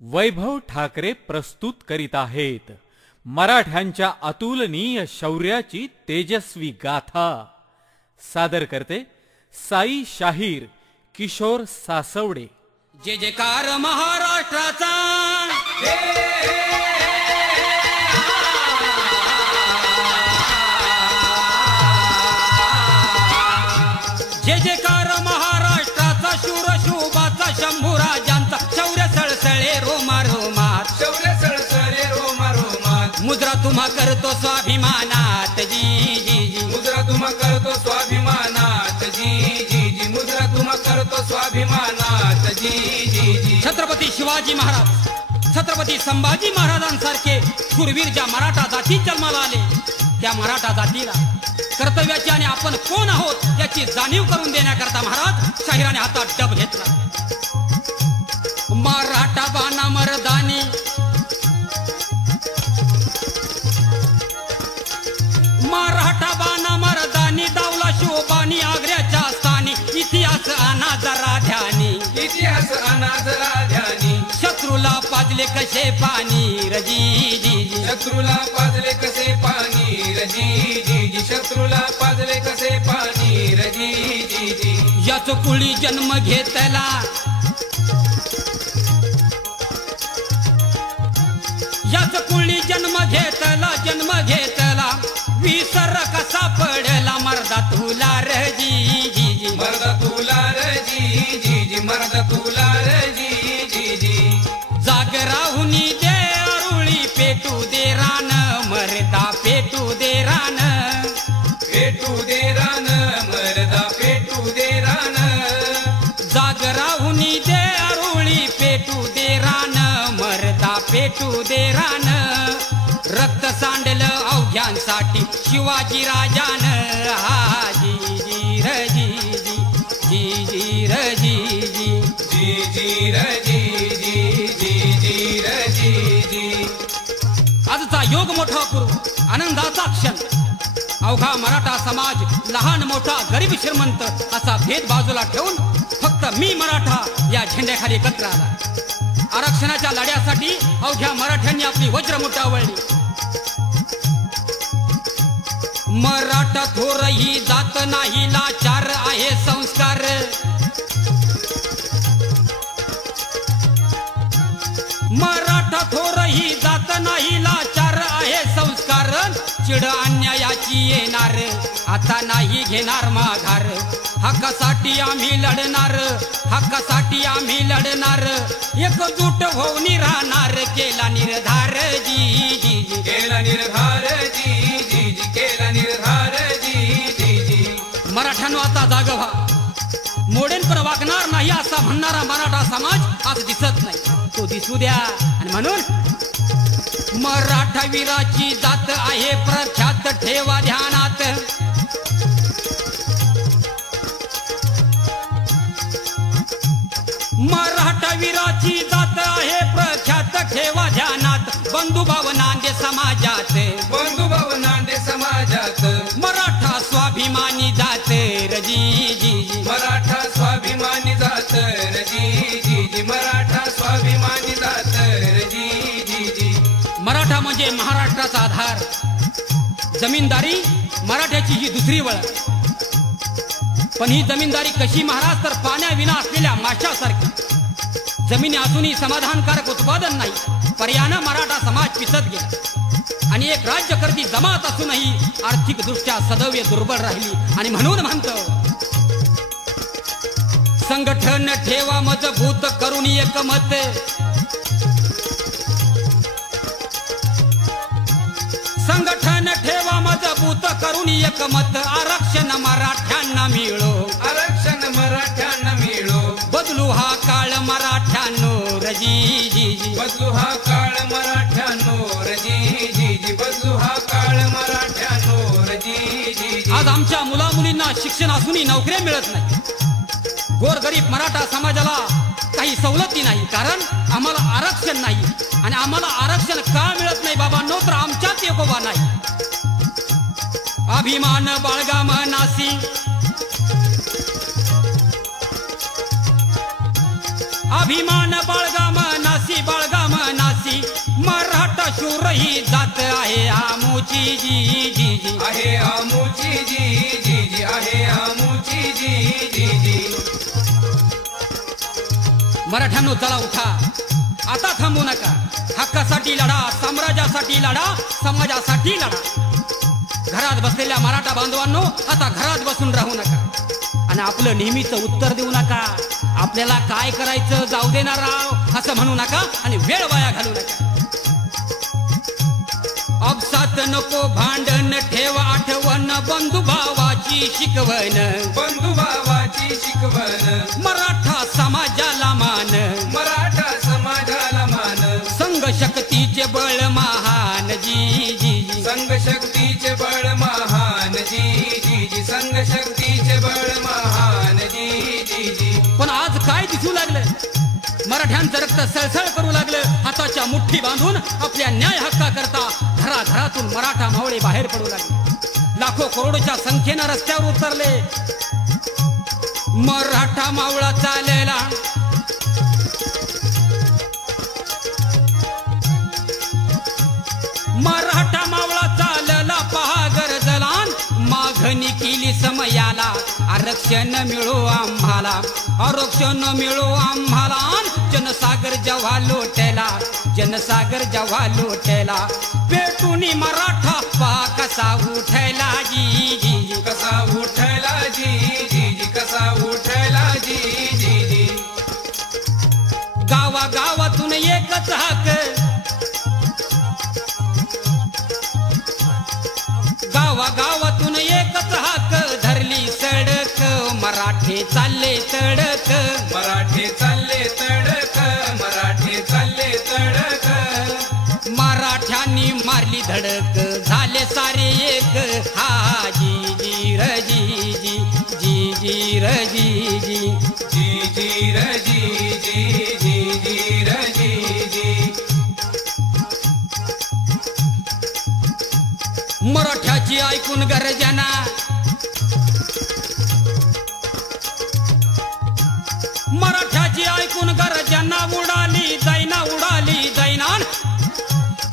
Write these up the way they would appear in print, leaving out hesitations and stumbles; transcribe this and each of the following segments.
वैभव ठाकरे प्रस्तुत करीत आहेत मराठ्यांच्या अतुलनीय शौर्याची तेजस्वी गाथा। सादर करते साई शाहीर किशोर सासवडे। जय जयकार महाराष्ट्राचा, जय जयकार महाराष्ट्राचा, शूर शोभाचा शंभूराजांचा, शौर्य सळसळे रोमा रोमात, शौर्य सळसळे रोमा रोमात, मुद्रा तुम्हा करतो स्वाभिमानात जी जी जी, मुद्रा तुम्हा करतो स्वाभिमानात जी जी जी, मुद्रा तुम्हा करतो स्वाभिमानात जी जी जी। छत्रपती शिवाजी महाराज, छत्रपती संभाजी महाराजांसारखे शूरवीर ज्या मराठा जातीत जन्माला आले, त्या मराठा जातीला कर्तव्याची आणि आपण कोण आहोत याची जाणीव करून देण्याकरता महाराज शाहिराने हातात डब घेतला। मराठा बाणा मर्दानी, मराठा बाणा मर्दानी, दावला शोभानी आग्र्याच्या स्थानी, इतिहास आणा जरा ध्यानी, इतिहास आणा जरा ध्यानी, शत्रूला पाजले कसे पाणी रजी जी जी, शत्रूला पाजले कसे पाणी रजी जी जी, शत्रूला पाजले कसे पाणी रजी जी जी। याच कुळी जन्म घेतला, याच कुळी जन्म घेतला, जन्म घेतला, विसर कसा पडला मर्दा तुला रजी जी जी, मर्दा तुला रजी जी जी, मर्दा तुला रजी जी जी। जाग राहुनी दे अरुळी पेटू दे रान, मर्दा पेटू दे रान, पेटू दे रान, मर्दा पेटू दे रान, जाग राहुनी दे अरुळी पेटू दे रान, मर्दा पेटू दे रान, रक्त सांडलं अवघ्यांसाठी शिवाजी राजान, हा जी जी रजी जी, जी जी रजी जी, जी जी रजी जी, जी जी रजी जी। आजचा योग मोठा करू, आनंदाचा क्षण, अवघा मराठा समाज लहान मोठा गरीब श्रीमंत असा भेद बाजूला ठेवून फक्त मी मराठा या झेंड्याखाली एकत्र आला। आरक्षणाच्या लढ्यासाठी अवघ्या मराठ्यांनी आपली वज्रमुठा वळली। मराठा थोर ही जात नाही लाचार आहे संस्कार, मराठा थोर ही जात नाही लाचार आहे संस्कार, चिड अन्यायाची येणार आता नाही घेणार माघार, हक्कासाठी आम्ही लढणार, हक्कासाठी आम्ही लढणार, एकजूट होऊन राहणार, केला निर्धार जी जी जी, केला निर्धार जी जी जी, केला निर्धार जी जी जी। मराठ्यांनो आता जाग व्हा, मोडेन पण वागणार नाही असा म्हणणारा मराठा समाज आज दिसत नाही, तो दिसू द्या। आणि म्हणून मराठा वीराची जात आहे प्रख्यात ठेवा ध्यानात, मराठा वीराची जात आहे प्रख्यात ठेवा ध्यानात, बंधुभाव नांदे समाजात, बंधुभाव नांदे समाजात, मराठा स्वाभिमानी जात रजी जी जी, मराठा स्वाभिमानी जात रजी जी जी, मराठा स्वाभिमानी जात रजी जी जी। मराठा म्हणजे महाराष्ट्राचा आधार, जमीनदारी मराठ्याची ही दुसरी वळण, पण ही जमीनदारी कशी महाराज तर पाण्याविना असलेल्या माशासारखी, जमिनी असूनही समाधानकारक उत्पादन नाही, पर्यायानं मराठा समाज पिसत गेला आणि एक राज्यकर्ती जमात असूनही आर्थिक दृष्ट्या सदैव दुर्बल राहिली। आणि म्हणून म्हणतो संघटन ठेवा मजबूत करून एकमत, संघटन ठेवा मजबूत करून एकमत, आरक्षण मराठ्यांना मिळो, आरक्षण मराठ्यांना मिळो, बदलू हा काळ मराठ्यांनो रजी जी जी, बदलू हा काळ मराठ्यांनो रजी जी जी, बदलू हा काळ मराठ्यांनो रजी जी जी। आज आमच्या मुला मुलींना शिक्षण असूनही नोकऱ्या मिळत नाही, गोरगरीब मराठा समाजाला काही सवलती नाही, कारण आम्हाला आरक्षण नाही। आणि आम्हाला आरक्षण का मिळत नाही बाबांनो, तर आमच्यात एकोबा नाही। अभिमान बाळगा मनासी, अभिमान बाळगा मनासी, बाळगा शूर ही जात आहे आमूची जी जी जी आहे आमूची जी जी जी आहे आमूची जी जी जी. मराठ्यांनो चला उठा, आता थांबू नका. हक्कासाठी लढा, साम्राज्यासाठी लढा, समाजासाठी लढा. घरात बसलेल्या मराठा बांधवांनो आता घरात बसून राहू नका आणि आपलं नेहमीचं उत्तर देऊ नका. आपल्याला काय करायचं जाऊ देणार राव असं म्हणू नका आणि वेळ वाया घालू नका. अपसात नको भांडण, ठेवा आठवण बंधुभावाची शिकवण. बंधुभावाची शिकवण. मराठा समाजाला मान, मराठा समाजाला मान. संघ शक्तीचे बळ महान जी जी जी. संघ शक्तीचे बळ महान जी जी जी. संघ शक्तीचे बळ महान जी जी जी. पण आज काय दिसू लागलं, मराठ्यांचं रक्त सळसळ करू लागलं. हाताच्या मुठ्ठी बांधून आपल्या न्याय हक्का करता घराघरातून मराठा मावळे बाहेर पडू लागले. लाखो करोडच्या संख्येनं रस्त्यावर उतरले. मराठा मावळा चालला, मराठा मावळा चालला पहा गरजलान. मागणी केली समयाला, आरक्षण मिळो आम्हाला, आरक्षण मिळो आम्हाला. जनसागर जेव्हा लोटला, जनसागर जेव्हा लोटला, पेटून मराठा पहा कसा उठला जी जी जी. कसा उठला जी जी जी. कसा उठला जी जी जी. गावागावातून एकच हाक, गावागावातून एकच हाक, धरली सडक मराठे चालले तडक. मराठे चालले तडक. मराठे चालले तडक. मराठ्यांनी मारली धडक, झाले सारे एक. हा जी जी र जी जी जी जी र जी जी जी जी र जी जी जी जी र जी जी. मराठ्याची ऐकून गर्जना, मराठ्याची ऐकून गर्जना. उडाली दैना, उडाली दैना.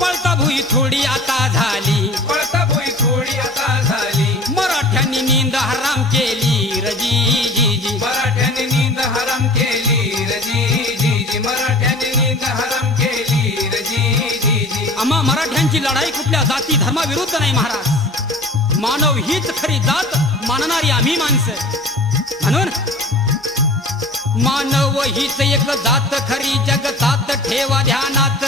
पळता भुई थोडी आता झाली, पळता भुई थोडी आता झाली. मराठ्यांनी नींद हराम केली र जी जी जी. मराठ्यांनी नींद हराम केली र जी जी जी. मराठ्यांनी नींद हराम केली र जी जी जी. आम्हा मराठ्यांची लढाई कुठल्या जाती धर्माविरुद्ध नाही महाराज. मानव हीच खरी जात मानणारी आम्ही माणसं. म्हणून मानव हीच एक जात खरी जगतात ठेवा ध्यानात.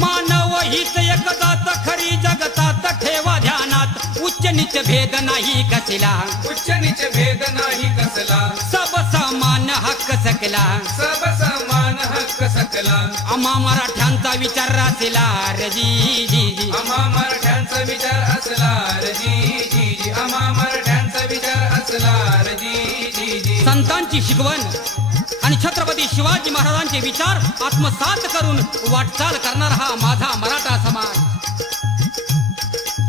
मानव हीच एक जात खरी जगतात ठेवा ध्यानात. उच्च नीच भेद नाही कसला, उच्च नीच भेद नाही कसला. सब समान हक्क सकला, सब समान हक्क सकला. आम्हा मराठ्यांचा विचार असला र जी जी जी. आम्हा मराठ्यांचा विचार असला र जी जी जी. आम्हा मराठ्यांचा विचार असला र जी जी जी. संतांची शिकवण आणि छत्रपती शिवाजी महाराजांचे विचार आत्मसात करून वाटचाल करणारा हा माझा मराठा समाज.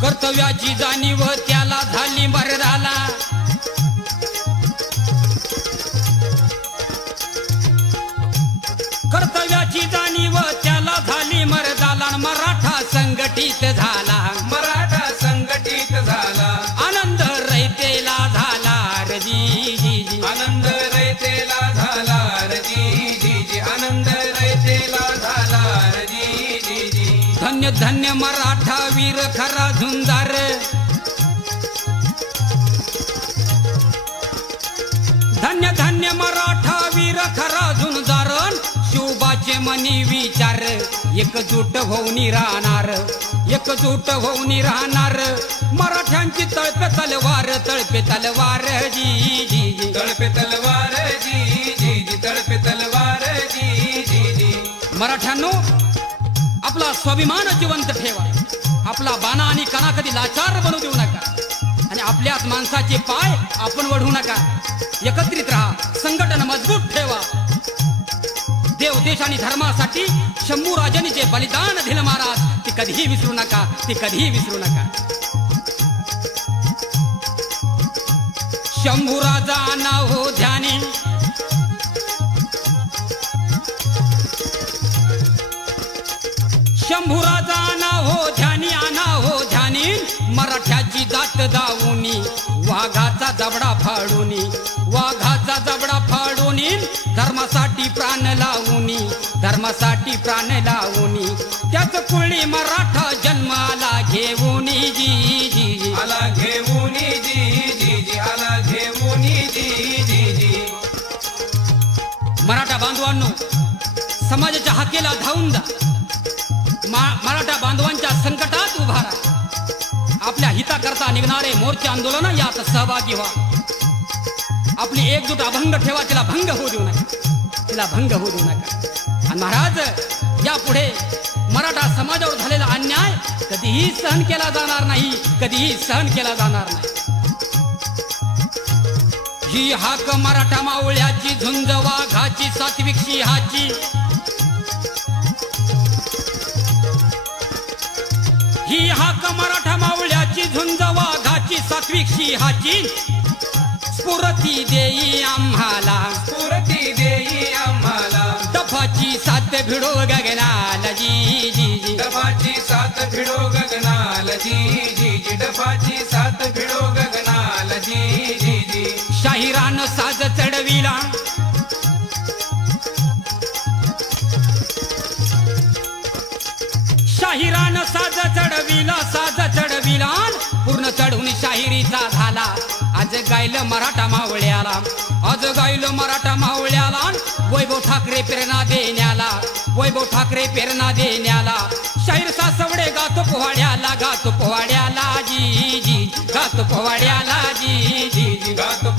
कर्तव्याची जाणीव त्याला झाली मर्यादा. कर्तव्याची जाणीव त्याला झाली मर्यादा. मराठा संघटित झाला, मराठा संघटित झाला. आनंद रयतेला झाला र जी जी जी. आनंद रयतेला झाला र जी जी जी. आनंद रयतेला झाला र जी जी जी. धन्य धन्य मराठा वीर खरा झुंजार. धन्य धन्य मराठा वीर खरा झुंजारण. शिवबाचे मनी विचार एकजूट होऊन राहणार, एकजूट होऊन राहणार. मराठ्यांची तळपे तलवार, तळपे तलवार जी जी जी. तळपे तलवार जी जी जी. तळपे तलवार जी जी जी. मराठ्यांनो आपला स्वाभिमान जिवंत ठेवा. आपला बाणा आणि कणा कधी लाचार बनवू देऊ नका आणि आपल्याच माणसाचे पाय आपण वढू नका. एकत्रित राहा, संघटन मजबूत ठेवा. देव देश आणि धर्मासाठी शंभू राजांनी जे बलिदान दिलं महाराज ते कधीही विसरू नका, ते कधीही विसरू नका. शंभू राजा ना हो ध्यानी, शंभूराजा आणा हो ध्यानी आणा हो ध्यानी मराठ्याची जात दावुनी वाघाचा जबडा फाडूनी वाघाचा जबडा फाडूनी धर्मासाठी प्राण लावूनी धर्मासाठी प्राण लावूनी त्याच कुळी मराठा जन्माला घेऊनी जी जी आला घेऊनी जी जी जी आला घेऊनी जी जी जी मराठा बांधवांनो समाजाच्या हाकेला धावून जा मराठा बांधवांच्या संकटात उभा राहा आपल्या हिताकरता निघणारे मोर्चे आंदोलन यात सहभागी व्हा आपली एकजूट अभंग ठेवा तिला भंग होऊ देऊ नका तिला भंग होऊ देऊ नका आणि महाराज यापुढे मराठा समाजावर झालेला अन्याय कधीही सहन केला जाणार नाही कधीही सहन केला जाणार नाही ही हाक मराठा मावळ्याची झुंज वाघाची सात्विक सिंहाची ही हाक मराठा मावळ्याची झुंज वाघाची सात्विक सिंहाची स्फुरती देई आम्हाला स्फूर्ती देई आम्हाला दफाची सात भिडो गगनाला जी जी जी डफाची सात भिडो गगनाल जी जी जी डफाची सात भिडो गगनाल जी जी जी शाहिरान साज चढविला शाहिरान साज चढविला पूर्ण चढून शाहिरीचा झाला आज गायलं मराठा मावळ्याला आज गायलं मराठा मावळ्याला वैभव ठाकरे प्रेरणा देण्याला वैभव ठाकरे प्रेरणा देण्याला शाहीर सासवडे गातो पोवाड्याला जी जी गातो पोवाड्याला जी जी गातो